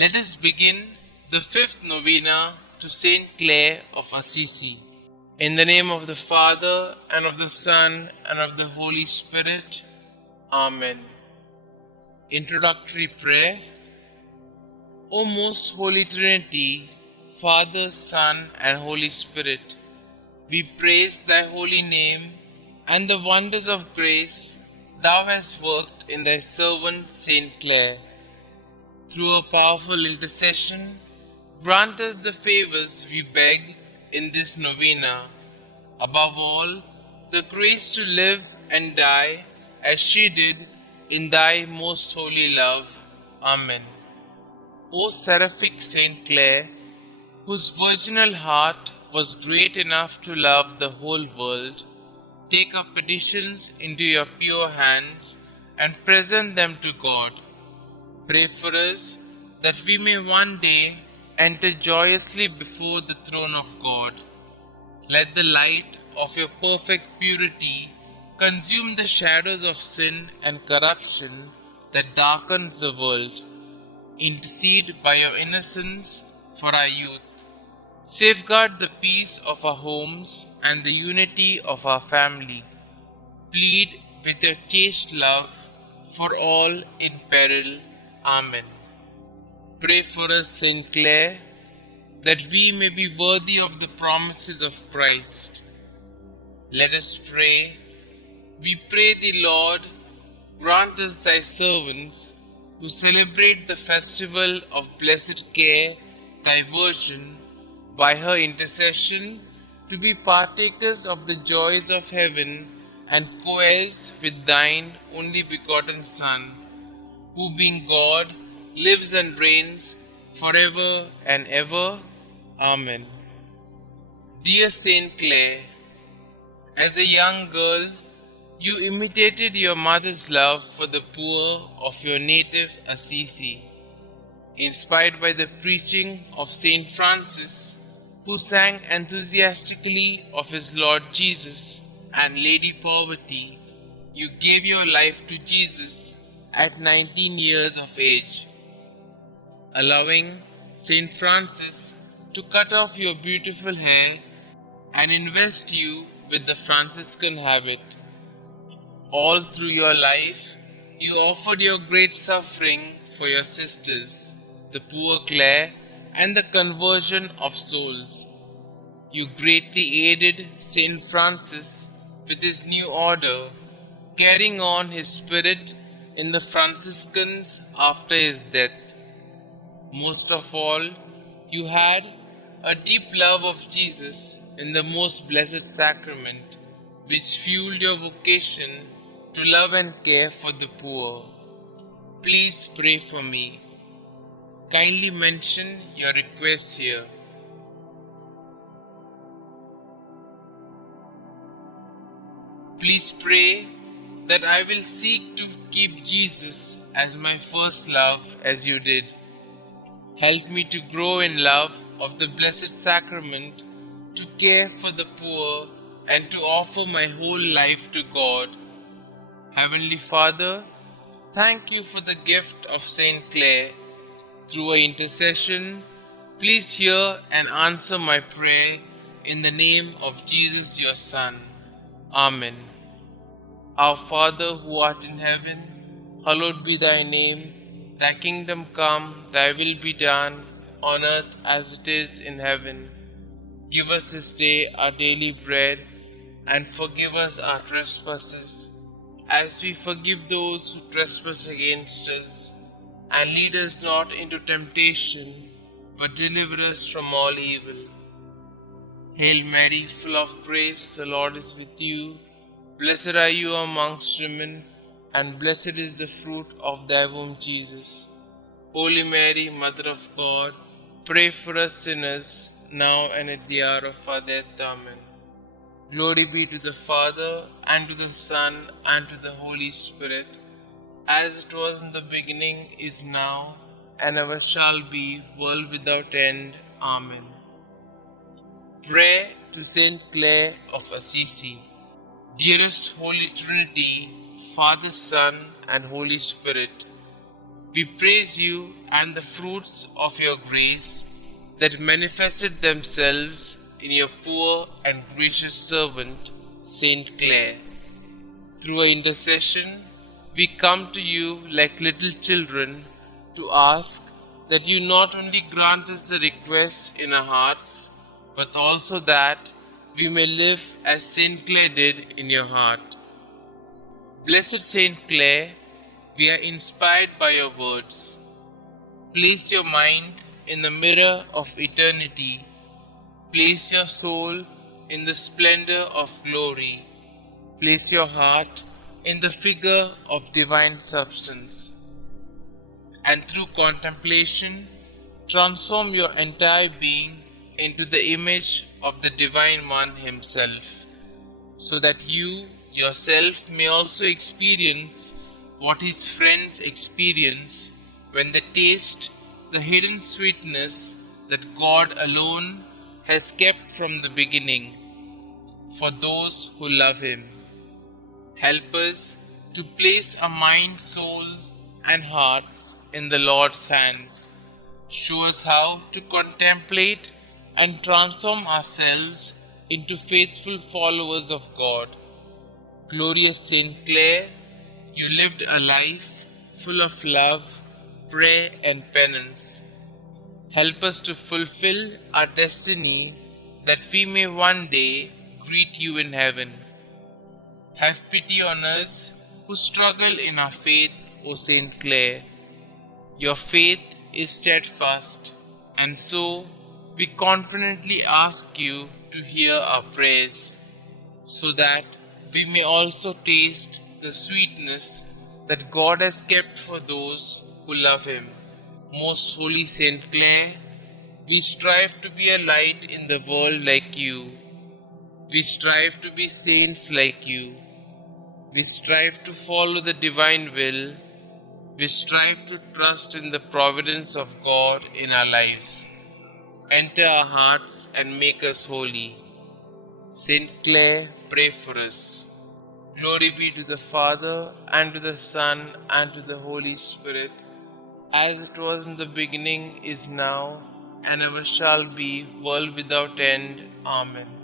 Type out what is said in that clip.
Let us begin the fifth novena to St Clare of Assisi. In the name of the Father, and of the Son, and of the Holy Spirit. Amen. Introductory Prayer. O most Holy Trinity, Father, Son, and Holy Spirit, we praise thy holy name and the wonders of grace thou hast worked in thy servant St Clare. Through a powerful intercession, grant us the favors we beg in this novena. Above all, the grace to live and die as she did in thy most holy love. Amen. O seraphic St Clare, whose virginal heart was great enough to love the whole world, take our petitions into your pure hands and present them to God. Pray for us that we may one day enter joyously before the throne of God. Let the light of your perfect purity consume the shadows of sin and corruption that darkens the world. Intercede by your innocence for our youth. Safeguard the peace of our homes and the unity of our family. Plead with your chaste love for all in peril. Amen. Pray for us, St. Clare, that we may be worthy of the promises of Christ. Let us pray. We pray thee, Lord, grant us thy servants, who celebrate the festival of blessed Care, thy Virgin, by her intercession, to be partakers of the joys of heaven and co-heirs with thine only begotten Son, who being God, lives and reigns forever and ever. Amen. Dear St. Clare, as a young girl, you imitated your mother's love for the poor of your native Assisi. Inspired by the preaching of St. Francis, who sang enthusiastically of his Lord Jesus and Lady Poverty, you gave your life to Jesus at 19 years of age, allowing St. Francis to cut off your beautiful hair and invest you with the Franciscan habit. All through your life, you offered your great suffering for your sisters, the poor Clare, and the conversion of souls. You greatly aided St. Francis with his new order, carrying on his spirit in the Franciscans after his death. Most of all, you had a deep love of Jesus in the most blessed sacrament, which fueled your vocation to love and care for the poor. Please pray for me. Kindly mention your requests here. Please pray that I will seek to keep Jesus as my first love as you did. Help me to grow in love of the Blessed Sacrament, to care for the poor, and to offer my whole life to God. Heavenly Father, thank you for the gift of St. Clare. Through her intercession, please hear and answer my prayer in the name of Jesus your Son. Amen. Our Father who art in heaven, hallowed be thy name. Thy kingdom come, thy will be done, on earth as it is in heaven. Give us this day our daily bread, and forgive us our trespasses, as we forgive those who trespass against us. And lead us not into temptation, but deliver us from all evil. Hail Mary, full of grace, the Lord is with you. Blessed are you amongst women, and blessed is the fruit of thy womb, Jesus. Holy Mary, Mother of God, pray for us sinners, now and at the hour of our death. Amen. Glory be to the Father, and to the Son, and to the Holy Spirit, as it was in the beginning, is now, and ever shall be, world without end. Amen. Prayer to St. Clare of Assisi. Dearest Holy Trinity, Father, Son, and Holy Spirit, We praise you and the fruits of your grace that manifested themselves in your poor and gracious servant, St. Clare. Through her intercession, we come to you like little children to ask that you not only grant us the requests in our hearts, but also that we may live as St. Clare did in your heart. Blessed St. Clare, we are inspired by your words. Place your mind in the mirror of eternity. Place your soul in the splendor of glory. Place your heart in the figure of divine substance. And through contemplation, transform your entire being into the image of the Divine One Himself, so that you yourself may also experience what His friends experience when they taste the hidden sweetness that God alone has kept from the beginning for those who love Him. Help us to place our minds, souls, and hearts in the Lord's hands. Show us how to contemplate and transform ourselves into faithful followers of God. Glorious St. Clare, you lived a life full of love, prayer, and penance. Help us to fulfill our destiny that we may one day greet you in heaven. Have pity on us who struggle in our faith, O St. Clare. Your faith is steadfast, and so we confidently ask you to hear our prayers, so that we may also taste the sweetness that God has kept for those who love Him. Most Holy St. Clare, we strive to be a light in the world like you. We strive to be saints like you. We strive to follow the divine will. We strive to trust in the providence of God in our lives. Enter our hearts and make us holy. St. Clare, pray for us. Glory be to the Father, and to the Son, and to the Holy Spirit, as it was in the beginning, is now, and ever shall be, world without end. Amen.